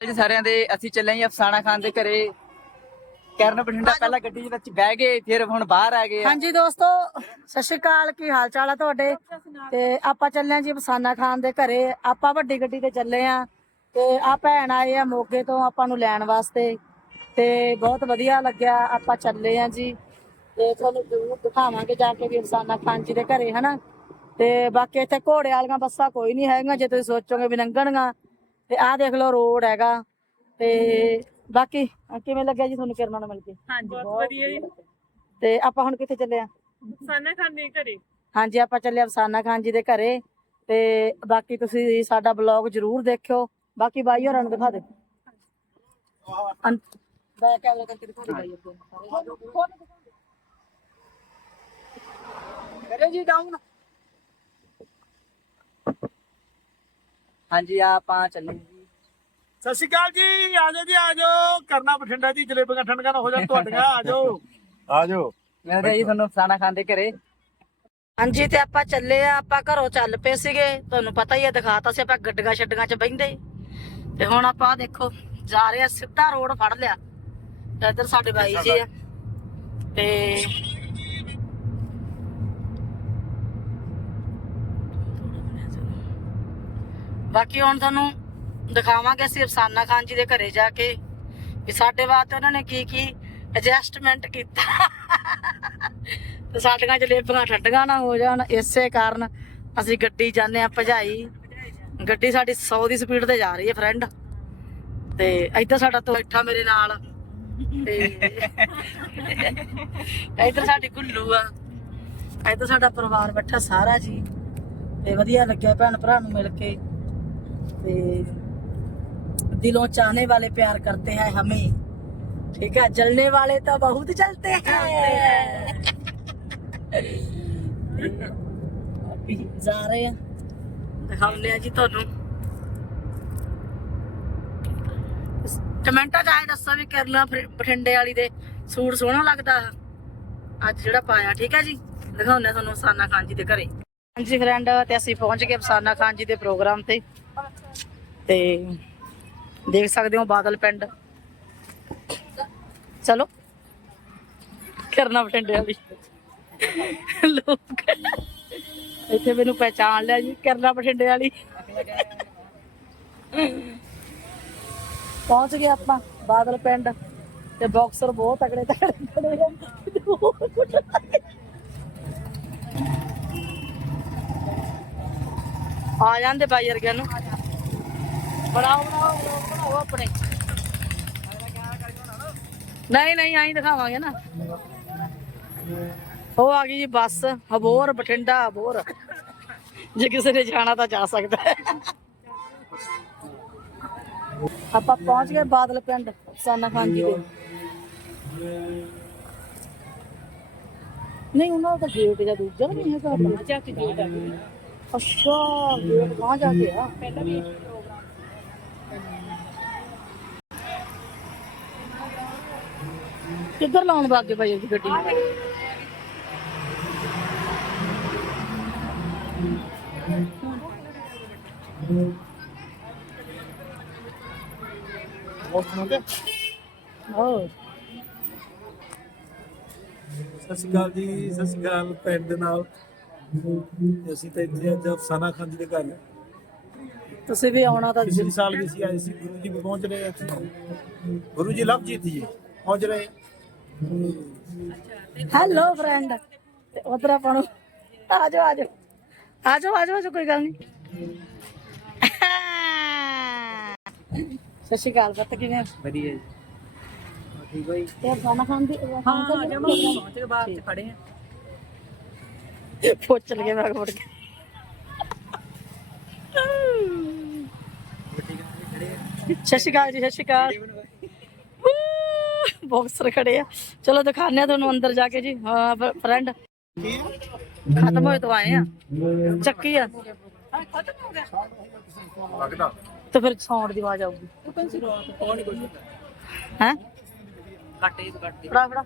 ਜੀ ਸਾਰਿਆਂ ਦੇ ਅਸੀਂ ਚੱਲੇ ਜੀ ਅਫਸਾਨਾ ਖਾਨ ਦੇ ਘਰੇ। ਕਰਨ ਬਠਿੰਡਾ ਪਹਿਲਾਂ ਗੱਡੀ ਦੇ ਵਿੱਚ ਬਹਿ ਗਏ ਫਿਰ ਹੁਣ ਬਾਹਰ ਆ ਗਏ ਆ। ਹਾਂਜੀ ਦੋਸਤੋ ਸਤਿ ਸ਼੍ਰੀ ਅਕਾਲ ਕੀ ਹਾਲ ਚਾਲ ਆ ਤੁਹਾਡੇ? ਤੇ ਆਪਾਂ ਚੱਲੇ ਆਂ ਜੀ ਬਸਾਨਾ ਖਾਨ ਦੇ ਘਰੇ। ਆਪਾਂ ਵੱਡੀ ਗੱਡੀ ਤੇ ਚੱਲੇ ਆਂ ਤੇ ਆ ਭੈਣ ਆਏ ਆ ਮੋਗੇ ਤੋਂ ਆਪਾਂ ਨੂੰ ਲੈਣ ਵਾਸਤੇ। ਤੇ ਬਹੁਤ ਵਧੀਆ ਲੱਗਿਆ ਆਪਾਂ ਚੱਲੇ ਆਂ ਜੀ। ਤੇ ਤੁਹਾਨੂੰ ਜ਼ਰੂਰ ਦਿਖਾਵਾਂਗੇ ਜਾ ਕੇ ਵੀ ਬਸਾਨਾ ਖਾਨ ਜੀ ਦੇ ਘਰੇ ਹਨਾ? ਤੇ ਬਾਕੀ ਇੱਥੇ ਘੋੜੇ ਵਾਲੀਆਂ ਬੱਸਾਂ ਕੋਈ ਨਹੀਂ ਹੈਗੀਆਂ ਜੇ ਤੁਸੀਂ ਸੋਚੋਗੇ ਵੀ ਲੰਘਣਗੀਆਂ। ਤੇ ਆਹ ਦੇਖ ਲਓ ਰੋਡ ਹੈਗਾ ਤੇ ਬਾਕੀ ਕਿਵੇਂ ਲੱਗਿਆ ਜੀ ਤੁਹਾਨੂੰ ਕਿਰਨਾਂ ਨਾਲ ਮਿਲ ਕੇ? ਹਾਂਜੀ ਬਹੁਤ ਵਧੀਆ ਜੀ। ਤੇ ਆਪਾਂ ਹੁਣ ਕਿੱਥੇ ਚੱਲੇ ਆਂ? ਸਾਨਾ ਖਾਨੇ ਘਰੇ। ਹਾਂਜੀ ਆਪਾਂ ਚੱਲੇ ਅਫਸਾਨਾ ਖਾਨ ਜੀ ਦੇ ਘਰੇ। ਤੇ ਬਾਕੀ ਤੁਸੀਂ ਸਾਡਾ ਬਲੌਗ ਜਰੂਰ ਦੇਖਿਓ। ਬਾਕੀ ਬਾਈ ਹੋਰਾਂ ਨੂੰ ਦਿਖਾ ਦੇ। ਬੈਕ ਕੈਮਰਾ ਕਰਕੇ ਦਿਖਾ ਦੇ ਬਾਈ ਹੋਰਾਂ ਨੂੰ। ਕਰੇ ਜੀ ਡਾਊਨ ਹਾਂਜੀ ਆਪਾਂ ਚੱਲੇ ਜੀ। ਸਤਿ ਸ਼੍ਰੀ ਅਕਾਲ ਜੀ ਆ ਜਾਓ ਜੀ ਆ ਜਾਓ। ਕਰਨਾ ਬਠਿੰਡਾ ਦੀ ਜਲੇਬੀਆਂ ਠੰਡੀਆਂ ਨਾ ਹੋ ਜਾਣ ਤੁਹਾਡੀਆਂ ਆ ਜਾਓ। ਆ ਜਾਓ। ਮਿਲਦੇ ਜੀ ਤੁਹਾਨੂੰ ਅਫਸਾਨਾ ਖਾਨ ਦੇ ਘਰੇ। ਹਾਂਜੀ ਤੇ ਆਪਾਂ ਚੱਲੇ ਆ ਆਪਾਂ ਘਰੋਂ ਚੱਲ ਪਏ ਸੀਗੇ। ਤੁਹਾਨੂੰ ਪਤਾ ਹੀ ਹੈ ਦਿਖਾਤਾ ਸੀ ਆਪਾਂ ਗੱਡੀਆਂ ਛੱਡੀਆਂ 'ਚ ਬਹਿੰਦੇ। ਤੇ ਹੁਣ ਆਪਾਂ ਦੇਖੋ ਜਾ ਰਹੇ ਆ ਸਿੱਧਾ ਰੋਡ ਫੜ ਲਿਆ। ਤੇ ਇੱਧਰ ਸਾਡੇ ਬਾਈ ਜੀ ਆ। ਤੇ ਬਾਕੀ ਹੁਣ ਤੁਹਾਨੂੰ ਦਿਖਾਵਾਂਗੇ ਅਸੀਂ ਅਫਸਾਨਾ ਖਾਨ ਜੀ ਦੇ ਘਰੇ ਜਾ ਕੇ ਵੀ ਸਾਡੇ ਵਾਸਤੇ ਉਹਨਾਂ ਨੇ ਕੀ ਕੀ ਐਡਜਸਟਮੈਂਟ ਕੀਤਾ। ਤੇ ਸਾਡੀਆਂ ਜਲੇਬੀਆਂ ਠੰਡੀਆਂ ਨਾ ਹੋ ਜਾਣ, ਇਸੇ ਕਾਰਨ ਅਸੀਂ ਗੱਡੀ ਜਾਂਦੇ ਆ ਭਜਾਈ। ਗੱਡੀ ਸਾਡੀ 100 ਦੀ ਸਪੀਡ ਤੇ ਜਾ ਰਹੀ ਹੈ ਫਰੈਂਡ ਤੇ ਇੱਧਰ ਸਾਡਾ ਤੋਂ ਬੈਠਾ ਮੇਰੇ ਨਾਲ। ਤੇ ਇੱਧਰ ਸਾਡੀ ਗੁੱਲੂ ਆ। ਇੱਧਰ ਸਾਡਾ ਪਰਿਵਾਰ ਬੈਠਾ ਸਾਰਾ ਜੀ। ਤੇ ਵਧੀਆ ਲੱਗਿਆ ਭੈਣ ਭਰਾ ਨੂੰ ਮਿਲ ਕੇ। ਤੇ दिलों चाहने वाले प्यार करते हैं हमें ठीक है जलने वाले तो बहुत जलते हैं ਅਭੀ ਜਾ ਰਹੇ ਆ ਦਿਖਾਉਂਦੇ ਆ ਜੀ ਤੁਹਾਨੂੰ ਕਮੈਂਟਾਂ 'ਚ ਆਏ ਦੱਸੋ ਵੀ ਕਰਲਾ ਬਠਿੰਡੇ ਵਾਲੀ ਦੇ ਸੂਟ ਸੋਹਣਾ ਲੱਗਦਾ ਅੱਜ ਜਿਹੜਾ ਪਾਇਆ ਠੀਕ ਹੈ ਜੀ ਦਿਖਾਉਂਦੇ ਆ ਤੁਹਾਨੂੰ ਫਸਾਨਾ ਖਾਨ ਜੀ ਦੇ ਘਰੇ ਹਾਂਜੀ ਫਰੈਂਡ ਤੇ ਅਸੀਂ ਪਹੁੰਚ ਗਏ ਫਸਾਨਾ ਖਾਨ ਜੀ ਦੇ ਪ੍ਰੋਗਰਾਮ ਤੇ ਤੇ ਦੇਖ ਸਕਦੇ ਹੋ ਬਾਦਲ ਪਿੰਡ। ਚਲੋ। ਕਰਨਾ ਬਠਿੰਡੇ ਵਾਲੀ ਲੋਕ। ਇੱਥੇ ਮੈਨੂੰ ਪਹਿਚਾਣ ਲਿਆ ਜੀ, ਕਰਨਾ ਬਠਿੰਡੇ ਵਾਲੀ। ਪਹੁੰਚ ਗਏ ਆਪਾਂ, ਬਾਦਲ ਪਿੰਡ। ਤੇ ਬਾਕਸਰ ਬਹੁਤ ਤਕੜੇ ਤਕੜੇ ਖੜੇ ਆ। ਆ ਜਾਂਦੇ ਬਾਈ ਵਰਗਿਆਂ ਨੂੰ। ਬਣਾਓ ਬਣਾਓ vlog ਬਣਾਓ ਆਪਣੇ ਨਹੀਂ ਨਹੀਂ ਆਈ ਦਿਖਾਵਾਂਗੇ ਨਾ ਉਹ ਆ ਗਈ ਜੀ ਬੱਸ ਹਬੋਰ ਬਠਿੰਡਾ ਹਬੋਰ ਜੇ ਕਿਸੇ ਨੇ ਜਾਣਾ ਤਾਂ ਜਾ ਸਕਦਾ ਹੈ ਆਪਾਂ ਪਹੁੰਚ ਗਏ ਬਾਦਲ ਪਿੰਡ ਸਾਨਾ ਖਾਨ ਜੀ ਦੇ ਨਹੀਂ ਉਹਨਾਂ ਦਾ ਗੇਟ ਜਾਂ ਦੂਜਾ ਵੀ ਨਹੀਂ ਹੈਗਾ ਆਪਣਾ ਚੱਕ ਗੇਟ ਆ ਅੱਛਾ ਗੇਟ ਕਹਾਂ ਜਾ ਕੇ ਆ ਪਹਿਲਾਂ ਵੀ ਕਿੱਧਰ ਲਾਉਣ ਵਾਗੇ ਭਾਈ ਜੀ ਗੱਡੀ? ਹੋਰ। ਸਤਿ ਸ਼੍ਰੀ ਅਕਾਲ ਜੀ ਸਤਿ ਸ਼੍ਰੀ ਅਕਾਲ ਪਿੰਡ ਦੇ ਨਾਲ। ਤੇ ਅਸੀਂ ਤਾਂ ਇੱਥੇ ਅੱਜ ਅਫਸਾਨਾ ਖਾਨ ਜੀ ਦੇ ਘਰ। ਤੁਸੀਂ ਵੀ ਆਉਣਾ ਤਾਂ ਪਿਛਲੇ ਸਾਲ ਵੀ ਅਸੀਂ ਆਏ ਸੀ ਗੁਰੂ ਜੀ ਵੀ ਪਹੁੰਚ ਰਹੇ ਇੱਥੇ। ਗੁਰੂ ਜੀ ਲਵਜੀਤ ਜੀ ਪਹੁੰਚ ਰਹੇ। ਹੈਲੋ ਫਰੈਂਡ ਤੇ ਉਧਰ ਆਪਾਂ ਨੂੰ ਆ ਜਾਓ ਆ ਜਾਓ ਆ ਜਾਓ ਆ ਜਾਓ ਆ ਜਾਓ, ਕੋਈ ਗੱਲ ਨਹੀਂ ਸਤਿ ਸ਼੍ਰੀ ਅਕਾਲ ਪੁੱਤ ਕਿਵੇਂ? ਵਧੀਆ ਜੀ। ਠੀਕ ਹੋਈ ਤੇ ਖਾਣਾ ਖਾਣ ਦੀ ਹਾਂ ਜਮਾ ਪਹੁੰਚ ਕੇ ਬਾਹਰ ਚ ਖੜੇ ਆ। ਪੁੱਛ ਲਗੇ ਮੈਂ ਮੁੜ ਕੇ। ਸਤਿ ਸ਼੍ਰੀ ਅਕਾਲ ਜੀ, ਸਤਿ ਸ਼੍ਰੀ ਅਕਾਲ। ਬਾਕਸਰ ਖੜੇ ਆ। ਚਲੋ ਦਿਖਾਣੇ ਆ ਤੁਹਾਨੂੰ ਅੰਦਰ ਜਾ ਕੇ ਜੀ ਹਾਂ ਫਰੈਂਡ। ਖਤਮ ਹੋਏ ਤੋਂ ਆਏ ਆ। ਚੱਕੀ ਆ। ਲੱਗਦਾ ਤੇ ਫਿਰ ਸਾਊਂਡ ਦੀ ਆਵਾਜ਼ ਆਊਗੀ। ਹੈ? ਕੱਟੇ ਕੱਟੇ ਫੜਾ ਫੜਾ।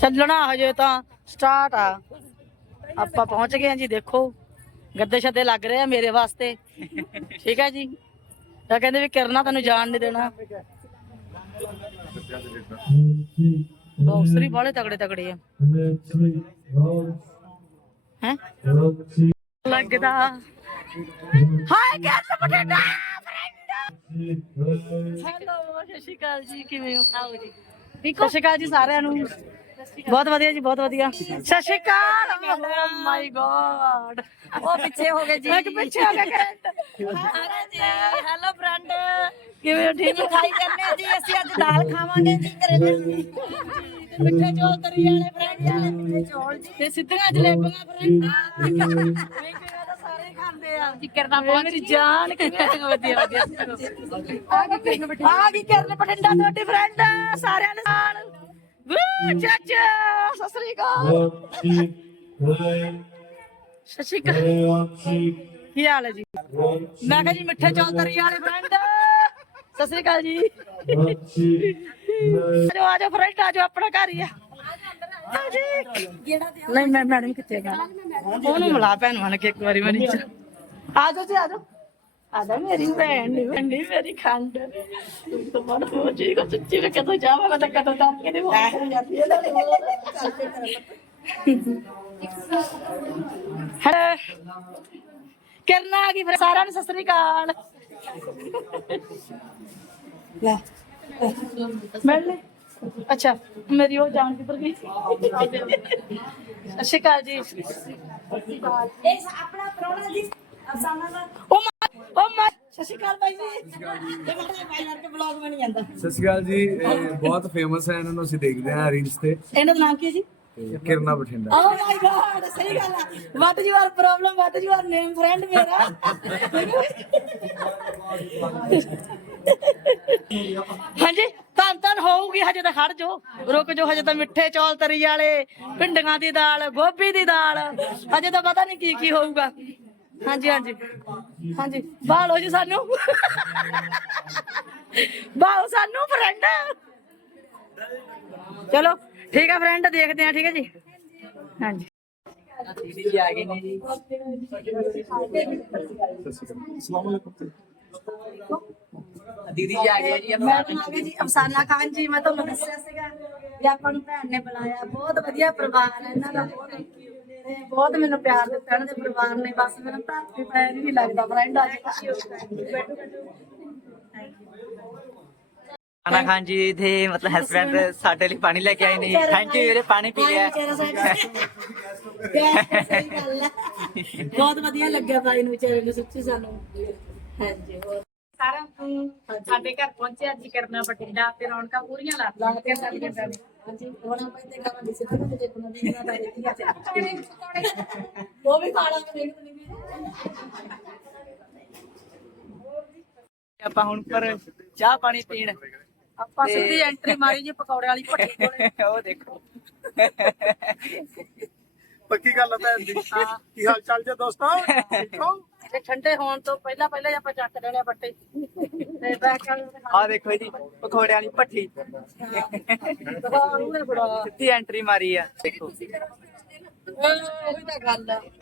ਚੱਲਣਾ ਹਜੇ ਤਾਂ ਸਟਾਰਟ ਆ। ਆਪਾਂ ਪਹੁੰਚ ਗਏ ਆ ਜੀ, ਦੇਖੋ। ਗੱਦੇ ਛੱਦੇ ਲੱਗ ਰਹੇ ਆ ਮੇਰੇ ਵਾਸਤੇ। ਠੀਕ ਹੈ ਜੀ? ਤਾਂ ਕਹਿੰਦੇ ਵੀ ਕਿਰਨਾ ਤੈਨੂੰ ਜਾਣ ਨਹੀਂ ਦੇਣਾ। ਬੌਕਸਰੀ ਬਾਲੇ ਤਗੜੇ ਤਗੜੇ ਆ। ਹੈ? ਲੱਗਦਾ। ਹਾਏ ਕਿਰਨ ਬਠਿੰਡਾ ਹੈਲੋ ਸਤਿ ਸ਼੍ਰੀ ਅਕਾਲ ਜੀ ਕਿਵੇਂ ਹੋ? ਆਓ ਜੀ। ਸਤਿ ਸ਼੍ਰੀ ਅਕਾਲ ਜੀ ਸਾਰਿਆਂ ਨੂੰ। ਬਹੁਤ ਵਧੀਆ ਜੀ ਬਹੁਤ ਵਧੀਆ। ਸਤਿ ਸ਼੍ਰੀ ਅਕਾਲ। ਓ ਮਾਈ ਗॉड ਉਹ ਪਿੱਛੇ ਹੋ ਗਏ ਜੀ। ਮੈਂ ਪਿੱਛੇ ਹੋ ਅਰੇ ਜੀ ਹੈਲੋ ਫਰੈਂਡ ਕਿਵੇਂ ਹੋ ਠੀਕ ਖਾਈ ਕਰਨੇ ਜੀ? ਅਸੀਂ ਅੱਜ ਦਾਲ ਖਾਵਾਂਗੇ ਜੀ ਕਰੇ ਮਿੱਠੇ ਚੌਲ ਤਰੀ ਵਾਲੇ ਫਰੈਂਡ ਵਾਲੇ ਮਿੱਠੇ ਚੌਲ ਜੀ। ਤੇ ਸਿੱਧੀਆਂ ਜਲੇਬੀਆਂ ਫਰੈਂਡ ਨਹੀਂ ਤਾਂ ਸਾਰੇ ਖਾਂਦੇ ਆ। ਬਹੁਤ ਜਾਨ ਕਿਵੇਂ ਵਧੀਆ ਵਧੀਆ। ਆ ਕੀ ਕਰਨ ਬਠਿੰਡਾ ਤੁਹਾਡੀ ਫਰੈਂਡ ਸਾਰਿਆਂ ਨਾਲ ਵੂ ਚਾਚਾ ਸਤਿ ਸ੍ਰੀ ਅਕਾਲ ਸਤਿ ਸ਼੍ਰੀ ਅਕਾਲ ਕੀ ਹਾਲ ਹੈ ਜੀ ਮੈਂ ਕਿਹਾ ਜੀ ਮਿੱਠੇ ਚੌਲ ਤਰੀ ਵਾਲੇ ਫਰੈਂਡ ਸਤਿ ਸ੍ਰੀ ਅਕਾਲ ਜੀ ਆਜੋ ਆਜੋ ਫਰੈਂਡ ਆਜੋ ਆਪਣਾ ਘਰ ਹੀ ਆ। ਨਹੀਂ ਮੈਂ ਮੈਡਮ ਕਿੱਥੇ ਗਿਆ ਉਹਨੂੰ ਮਿਲਾ ਭੈਣ ਬਣ ਕੇ ਇੱਕ ਵਾਰੀ ਮੇਰੀ ਚ ਆਜੋ ਜੀ ਆਜੋ ਆਦਾ ਮੇਰੀ ਭੈਣ ਨੀ ਭੈਣੀ ਮੇਰੀ ਖੰਡ ਤੂੰ ਤਾਂ ਬੜਾ ਹੋ ਜੀ ਕੋ ਸੱਚੀ ਮੈਂ ਕਦੋਂ ਜਾਵਾਂ ਮੈਂ ਤਾਂ ਕਦੋਂ ਤਾਂ ਕਿਤੇ ਹੋ ਜਾਂਦੀ ਹੈ ਹੈ ਕਰਨਾ ਆ ਗਈ ਫਿਰ ਸਾਰਿਆਂ ਨੂੰ ਸਤਿ ਸ੍ਰੀ ਅਕਾਲ ਲੈ ਮਿਲ ਲੈ ਅੱਛਾ ਮੇਰੀ ਉਹ ਜਾਣ ਕਿੱਧਰ ਗਈ ਸਤਿ ਸ਼੍ਰੀ ਅਕਾਲ ਜੀ ਇਹ ਆਪਣਾ ਪ੍ਰਾਹੁਣਾ ਜੀ ਉਹ ਉਹ ਮਾ ਸਤਿ ਸ਼੍ਰੀ ਅਕਾਲ ਬਾਈ ਜੀ। ਤੇ ਮੈਂ ਕਿਹਾ ਬਾਈ ਯਾਰ ਕੇ ਬਲੌਗ ਬਣ ਜਾਂਦਾ ਸਤਿ ਸ਼੍ਰੀ ਅਕਾਲ ਜੀ ਇਹ ਬਹੁਤ ਫੇਮਸ ਹੈ ਇਹਨਾਂ ਨੂੰ ਅਸੀਂ ਦੇਖਦੇ ਹਾਂ ਰੀਲਸ ਤੇ। ਇਹਨਾਂ ਦਾ ਨਾਮ ਕੀ ਹੈ ਜੀ? ਤੇ ਕਿਰਨਾ ਬਠਿੰਡਾ। ਓ ਮਾਈ ਗॉड ਸਹੀ ਗੱਲ ਆ। What you are problem what you are name friend ਮੇਰਾ? ਹਾਂਜੀ ਤਾਂ ਤਾਂ ਹੋਊਗੀ ਹਜੇ ਤਾਂ ਖੜ ਜੋ ਰੁਕ ਜੋ ਹਜੇ ਤਾਂ ਮਿੱਠੇ ਚੌਲ ਤਰੀ ਵਾਲੇ ਭਿੰਡੀਆਂ ਦੀ ਦਾਲ ਗੋਭੀ ਦੀ ਦਾਲ। ਹਜੇ ਤਾਂ ਪਤਾ ਨਹੀਂ ਕੀ ਕੀ ਹੋਊਗਾ। ਹਾਂਜੀ ਹਾਂਜੀ। ਹਾਂਜੀ। ਬਾਲੋ ਜੀ ਸਾਨੂੰ। ਬਾਓ ਸਾਨੂੰ ਫਰੈਂਡ ਚਲੋ ਠੀਕ ਆ ਫਰੈਂਡ ਦੇਖਦੇ ਆ ਠੀਕ ਹੈ ਜੀ। ਹਾਂਜੀ। ਦੀਦੀ ਜੀ ਆ ਗਏ ਨੇ ਜੀ ਦੀਦੀ ਜੀ ਆ ਗਏ ਜੀ ਮੈਂ ਆ ਗਈ ਜੀ ਅਫਸਾਨਾ ਖਾਨ ਜੀ ਮੈਂ ਤੁਹਾਨੂੰ ਦੱਸਿਆ ਸੀਗਾ ਵੀ ਆਪਾਂ ਨੂੰ ਭੈਣ ਨੇ ਬੁਲਾਇਆ। ਬਹੁਤ ਵਧੀਆ ਪਰਿਵਾਰ ਹੈ ਇਹਨਾਂ ਦਾ ਤੇ ਬਹੁਤ ਮੈਨੂੰ ਪਿਆਰ ਦਿੱਤਾ ਇਹਨਾਂ ਦੇ ਪਰਿਵਾਰ ਨੇ ਬਸ ਮੈਨੂੰ ਧਰਤੀ ਪੈਰ ਹੀ ਨਹੀਂ ਲੱਗਦਾ ਫਰੈਂਡ ਅੱਜ ਆਨਾ ਖਾਨ ਜੀ ਦੇ ਮਤਲਬ ਹਸਬੰਡ ਸਾਡੇ ਲਈ ਪਾਣੀ ਲੈ ਕੇ ਆਏ ਨੇ। ਥੈਂਕ ਯੂ ਵੀਰੇ ਪਾਣੀ ਪੀ ਲਿਆ। ਹੈ। ਬਹੁਤ ਵਧੀਆ ਲੱਗਿਆ ਭਾਈ ਨੂੰ ਵਿਚਾਰੇ ਨੂੰ ਸੱਚੀ ਸਾਨੂੰ। ਹਾਂਜੀ ਬਹੁਤ ਸਾਰਿਆਂ ਨੂੰ ਸਾਡੇ ਘਰ ਪਹੁੰਚਿਆ ਜੀ ਕਰਨਾ ਬਠਿੰਡਾ ਤੇ ਰੌਣਕਾਂ ਪੂਰੀਆਂ ਲਾ ਲਾ ਕੇ ਸਾਡੀ ਹਾਂਜੀ ਹੁਣ ਆਪਾਂ ਇੱਥੇ ਕਰਾਂ ਦੀ ਸਿੱਧਾ ਤੇ ਦੇਖਣਾ ਦੀ ਨਾ ਬਾਰੇ ਕੀ ਆ ਉਹ ਵੀ ਖਾ ਲਾਂਗੇ ਦੇਖ ਤੇ ਆਪਾਂ ਹੁਣ ਉੱਪਰ ਚਾਹ ਪਾਣੀ ਪੀਣ। ਆਪਾਂ ਸਿੱਧੀ ਐਂਟਰੀ ਮਾਰੀ ਜੀ ਪਕੌੜੇ ਵਾਲੀ ਭੱਠੀ ਕੋਲੇ। ਉਹ ਦੇਖੋ। ਪੱਕੀ ਗੱਲ ਹੈ ਭੈਣ ਦੀ। ਕੀ ਹਾਲ ਚਾਲ ਜੀ ਦੋਸਤੋ? ਠੀਕ ਹੋ? ਤੇ ਠੰਡੇ ਹੋਣ ਤੋਂ ਪਹਿਲਾਂ ਪਹਿਲਾਂ ਹੀ ਆਪਾਂ ਚੱਕ ਲੈਣੇ ਪੱਟੇ ਤੇ ਬੈਕ ਆ ਦੇਖੋ ਜੀ ਪਕੌੜੇ ਵਾਲੀ ਭੱਠੀ। ਸਿੱਧੀ ਐਂਟਰੀ ਮਾਰੀ ਆ ਦੇਖੋ।